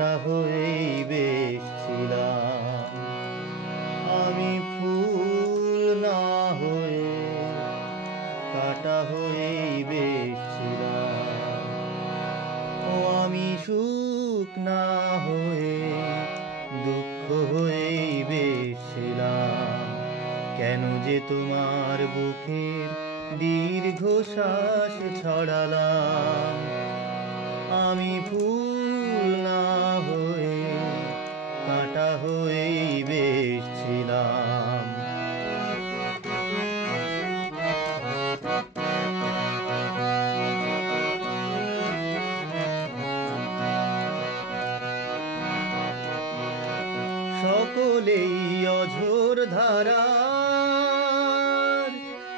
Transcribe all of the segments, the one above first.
কাঁটা হয়েই বেশ ছিলাম। আমি ফুল না হয়ে কাঁটা হয়েই বেশ ছিলাম। ও আমি সুখ না হয়ে দুঃখ হয়েই বেশ ছিলাম। কেন যে তোমার বুকের দীর্ঘশ্বাস ছড়ালাম। আমি ফুল না হয়ে কাঁটা হয়েই বেশ ছিলাম। সকলেই অঝোর ধারার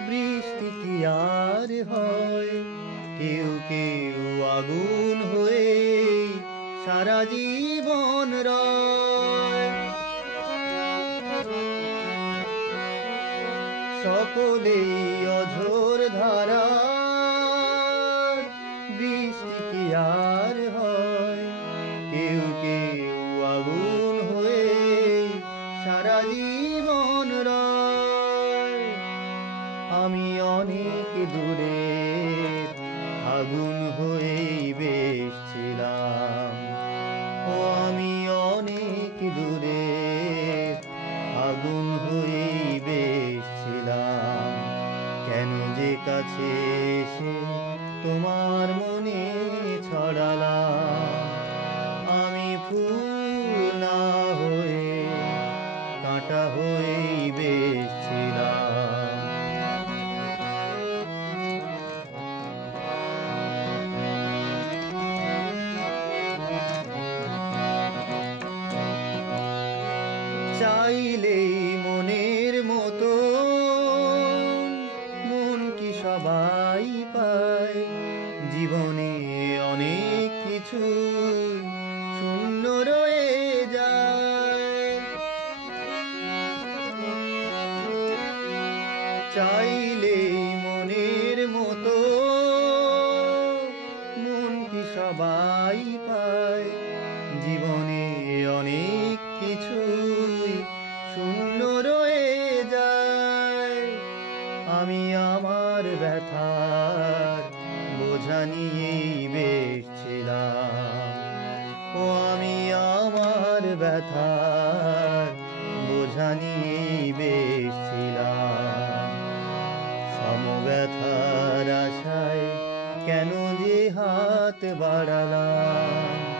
বৃষ্টি কি আর হয়? কেউ কেউ আগুন হয়ে সারা জীবন রয়। সকলেই অঝোর ধারার বৃষ্টি কি আর হয়? কেউ কেউ আগুন হয়ে সারা জীবন রয়। আমি অনেক দূরে আগুন হয়েই বেশ ছিলাম। ও আমি অনেক দূরে আগুন হয়েই বেশ ছিলাম। কেন যে কাছে এসে তোমার মনে ছড়ালাম। আমি ফুল না হয়ে কাঁটা হয়েই বেশ ছিলাম। চাইলেই মনের মতো মন কি সবাই পায়? জীবনে অনেক কিছু শূন্য রয়ে যায়। চাইলেই মনের মতো মন কি সবাই পায়? জীবনে অনেক কিছুই শূন্য রয়ে যায়। আমি আমার ব্যথার বোঝা নিয়েই বেশ ছিলাম। ও আমি আমার ব্যথার বোঝা নিয়েই বেশ ছিলাম। সমব্যথার আশায় কেন যে হাত বাড়ালাম।